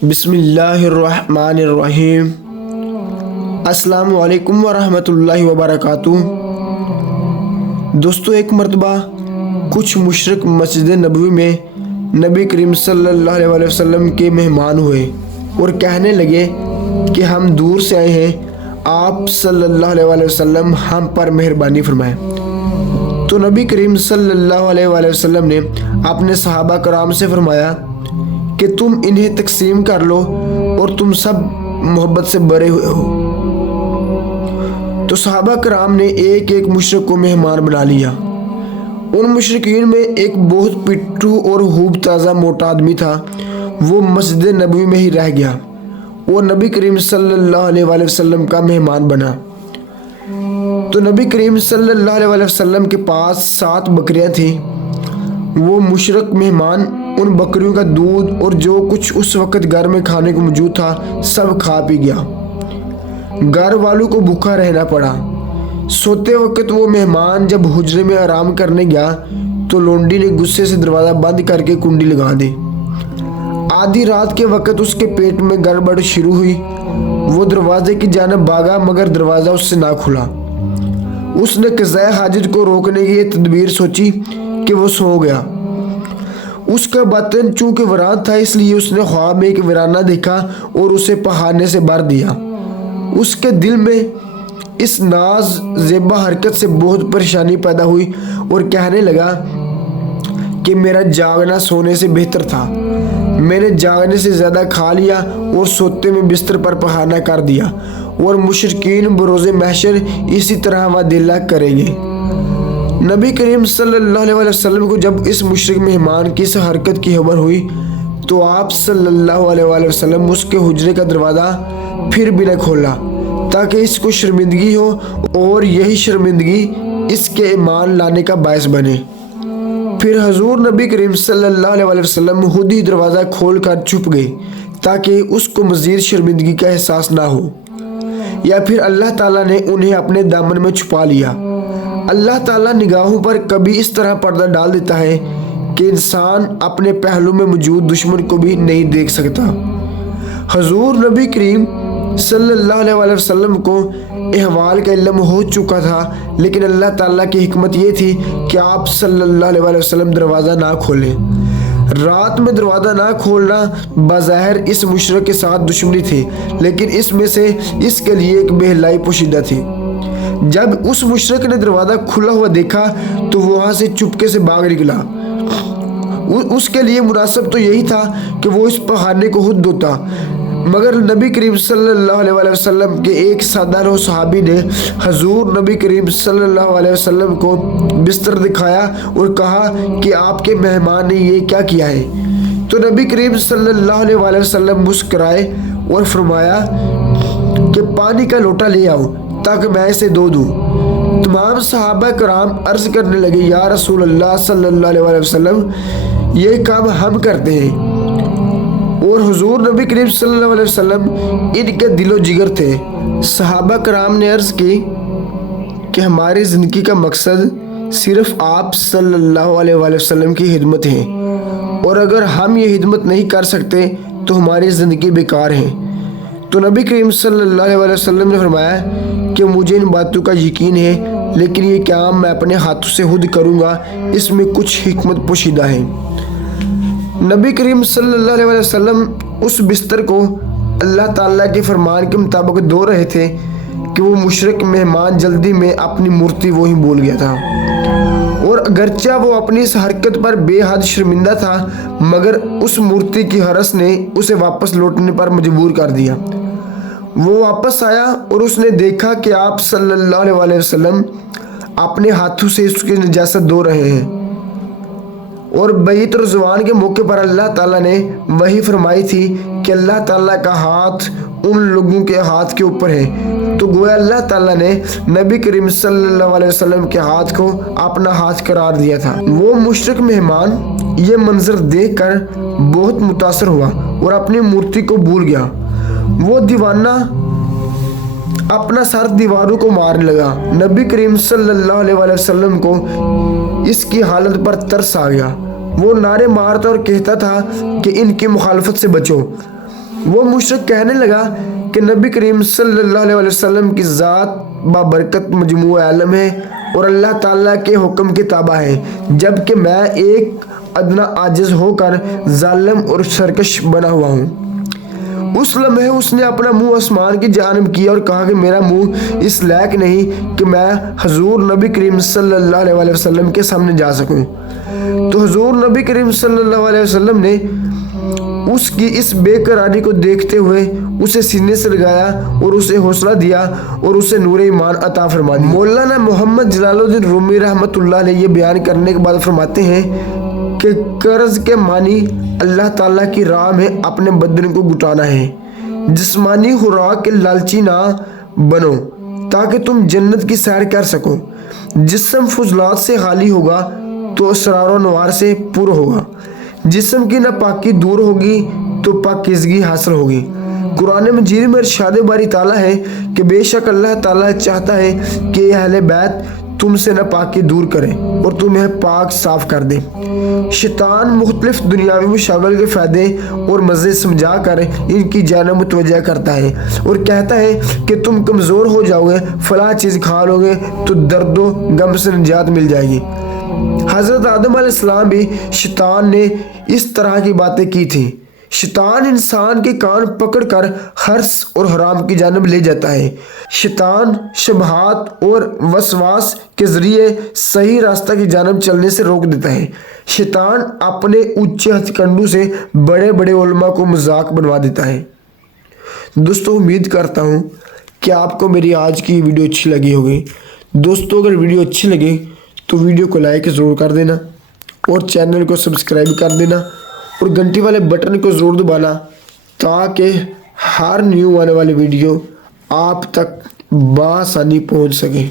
بسم اللہ الرحمن الرحیم۔ السلام علیکم ورحمۃ اللہ وبرکاتہ۔ دوستو، ایک مرتبہ کچھ مشرک مسجد نبوی میں نبی کریم صلی اللہ علیہ وسلم کے مہمان ہوئے اور کہنے لگے کہ ہم دور سے آئے ہیں، آپ صلی اللہ علیہ وسلم ہم پر مہربانی فرمائیں۔ تو نبی کریم صلی اللہ علیہ وسلم نے اپنے صحابہ کرام سے فرمایا کہ تم انہیں تقسیم کر لو اور تم سب محبت سے بھرے ہوئے ہو۔ تو صحابہ کرام نے ایک ایک مشرک کو مہمان بنا لیا۔ ان مشرکین میں ایک بہت پٹھو اور خوب تازہ موٹا آدمی تھا، وہ مسجد نبوی میں ہی رہ گیا اور نبی کریم صلی اللہ علیہ وسلم کا مہمان بنا۔ تو نبی کریم صلی اللہ علیہ وسلم کے پاس 7 بکریاں تھیں۔ وہ مشرک مہمان ان بکریوں کا دودھ اور جو کچھ اس وقت گھر میں کھانے کو موجود تھا سب کھا پی گیا۔ گھر والوں کو بھوکا رہنا پڑا۔ سوتے وقت وہ مہمان جب حجرے میں آرام کرنے گیا تو لونڈی نے غصے سے دروازہ بند کر کے کنڈی لگا دی۔ آدھی رات کے وقت اس کے پیٹ میں گڑبڑ شروع ہوئی۔ وہ دروازے کی جانب بھاگا مگر دروازہ اس سے نہ کھلا۔ اس نے قضاء حاجت کو روکنے کی یہ تدبیر سوچی کہ وہ سو گیا۔ اس کا باطن چونکہ ویران تھا، اس لیے اس نے خواب میں ایک ویرانہ دیکھا اور اسے پہاڑنے سے بھر دیا۔ اس کے دل میں اس ناز زیبا حرکت سے بہت پریشانی پیدا ہوئی اور کہنے لگا کہ میرا جاگنا سونے سے بہتر تھا۔ میں نے جاگنے سے زیادہ کھا لیا اور سوتے میں بستر پر پہاڑنا کر دیا، اور مشرکین بروز محشر اسی طرح وعدہ کریں گے۔ نبی کریم صلی اللہ علیہ وسلم کو جب اس مشرک مہمان کی اس حرکت کی خبر ہوئی تو آپ صلی اللہ علیہ وسلم اس کے حجرے کا دروازہ پھر بھی نہ کھولا تاکہ اس کو شرمندگی ہو اور یہی شرمندگی اس کے ایمان لانے کا باعث بنے۔ پھر حضور نبی کریم صلی اللہ علیہ وسلم خود ہی دروازہ کھول کر چھپ گئے تاکہ اس کو مزید شرمندگی کا احساس نہ ہو، یا پھر اللہ تعالیٰ نے انہیں اپنے دامن میں چھپا لیا۔ اللہ تعالیٰ نگاہوں پر کبھی اس طرح پردہ ڈال دیتا ہے کہ انسان اپنے پہلو میں موجود دشمن کو بھی نہیں دیکھ سکتا۔ حضور نبی کریم صلی اللہ علیہ وسلم کو احوال کا علم ہو چکا تھا، لیکن اللہ تعالیٰ کی حکمت یہ تھی کہ آپ صلی اللہ علیہ وسلم دروازہ نہ کھولیں۔ رات میں دروازہ نہ کھولنا بظاہر اس مشرک کے ساتھ دشمنی تھی، لیکن اس میں سے اس کے لیے ایک بہلائی پوشیدہ تھی۔ جب اس مشرک نے دروازہ کھلا ہوا دیکھا تو وہ وہاں سے چپکے سے بھاگ نکلا۔ اس کے لیے مناسب تو یہی تھا کہ وہ اس پہاڑنے کو خود دھوتا، مگر نبی کریم صلی اللہ علیہ وسلم کے ایک سادہ رو صحابی نے حضور نبی کریم صلی اللہ علیہ وسلم کو بستر دکھایا اور کہا کہ آپ کے مہمان نے یہ کیا کیا ہے؟ تو نبی کریم صلی اللہ علیہ وسلم مسکرائے اور فرمایا کہ پانی کا لوٹا لے آؤ تاکہ میں اسے دھو دوں۔ تمام صحابہ کرام عرض کرنے لگے، یا رسول اللہ صلی اللہ علیہ وسلم، یہ کام ہم کرتے ہیں۔ اور حضور نبی کریم صلی اللہ علیہ وسلم ان کے دل و جگر تھے۔ صحابہ کرام نے عرض کی کہ ہماری زندگی کا مقصد صرف آپ صلی اللہ علیہ وسلم کی خدمت ہے، اور اگر ہم یہ خدمت نہیں کر سکتے تو ہماری زندگی بیکار ہے۔ تو نبی کریم صلی اللہ علیہ وسلم نے فرمایا کہ مجھے ان باتوں کا یقین ہے، لیکن یہ کام میں اپنے ہاتھوں سے خود کروں گا، اس میں کچھ حکمت پوشیدہ ہے۔ نبی کریم صلی اللہ علیہ وسلم اس بستر کو اللہ تعالیٰ کے فرمان کے مطابق دھو رہے تھے کہ وہ مشرک مہمان جلدی میں اپنی مورتی وہی بھول گیا تھا، اور اگرچہ وہ اپنی اس حرکت پر بے حد شرمندہ تھا مگر اس مورتی کی حرس نے اسے واپس لوٹنے پر مجبور کر دیا۔ وہ واپس آیا اور اس نے دیکھا کہ آپ صلی اللہ علیہ وسلم اپنے ہاتھوں سے اس کی نجاست دھو رہے ہیں، اور بیعت رضوان کے موقع پر اللہ تعالیٰ نے وحی فرمائی تھی کہ اللہ تعالیٰ کا ہاتھ ان لوگوں کے ہاتھ کے اوپر ہے، تو گویا اللہ تعالیٰ نے نبی کریم صلی اللہ علیہ وسلم کے ہاتھ کو اپنا ہاتھ قرار دیا تھا۔ وہ مشرک مہمان یہ منظر دیکھ کر بہت متاثر ہوا اور اپنی مورتی کو بھول گیا۔ وہ دیوانہ اپنا سر دیواروں کو مارنے لگا۔ نبی کریم صلی اللہ علیہ وسلم کو اس کی حالت پر ترس آ گیا۔ وہ نعرے مارتا اور کہتا تھا کہ ان کی مخالفت سے بچو۔ وہ مشرک کہنے لگا کہ نبی کریم صلی اللہ علیہ وسلم کی ذات بابرکت مجموع عالم ہے اور اللہ تعالیٰ کے حکم کے تابع ہے، جبکہ میں ایک ادنا عاجز ہو کر ظالم اور سرکش بنا ہوا ہوں۔ اس لمحے اس نے اپنا منہ آسمان کی جانب کیا اور کہا کہ میرا منہ اس لائق نہیں کہ میں حضور نبی کریم صلی اللہ علیہ وسلم کے سامنے جا سکوں۔ تو حضور نبی کریم صلی اللہ علیہ وسلم نے اس کی اس بے قراری کو دیکھتے ہوئے اسے سینے سے لگایا اور اسے حوصلہ دیا اور اسے نور ایمان عطا فرما دیا۔ مولانا محمد جلال الدین رومی رحمۃ اللہ علیہ یہ بیان کرنے کے بعد فرماتے ہیں کہ قرض کے معنی اللہ تعالیٰ کی راہ میں اپنے بدن کو گٹانا ہے۔ جسمانی خوراک کے لالچی نہ بنو تاکہ تم جنت کی سیر کر سکو۔ جسم فضلات سے خالی ہوگا تو اسرار و نوار سے پر ہوگا۔ جسم کی ناپاکی دور ہوگی تو پاکیزگی حاصل ہوگی۔ قرآن مجید میں ارشاد باری تعالیٰ ہے کہ بے شک اللہ تعالیٰ چاہتا ہے کہ اہل بیت تم سے ناپاکی دور کرے اور تمہیں پاک صاف کر دے۔ شیطان مختلف دنیاوی مشاغل کے فائدے اور مزے سمجھا کر ان کی جانب متوجہ کرتا ہے اور کہتا ہے کہ تم کمزور ہو جاؤ گے، فلاں چیز کھا لو گے تو درد و غم سے نجات مل جائے گی۔ حضرت آدم علیہ السلام بھی شیطان نے اس طرح کی باتیں کی تھیں۔ شیطان انسان کے کان پکڑ کر حرص اور حرام کی جانب لے جاتا ہے۔ شیطان شبہات اور وسواس کے ذریعے صحیح راستہ کی جانب چلنے سے روک دیتا ہے۔ شیطان اپنے اونچے ہتھ کنڈوں سے بڑے بڑے علماء کو مذاق بنوا دیتا ہے۔ دوستو امید کرتا ہوں کہ آپ کو میری آج کی ویڈیو اچھی لگی ہوگی۔ دوستو اگر ویڈیو اچھی لگے تو ویڈیو کو لائک ضرور کر دینا اور چینل کو سبسکرائب کر دینا اور گھنٹی والے بٹن کو ضرور دبانا تاکہ ہر نیو آنے والی ویڈیو آپ تک بآسانی پہنچ سکے۔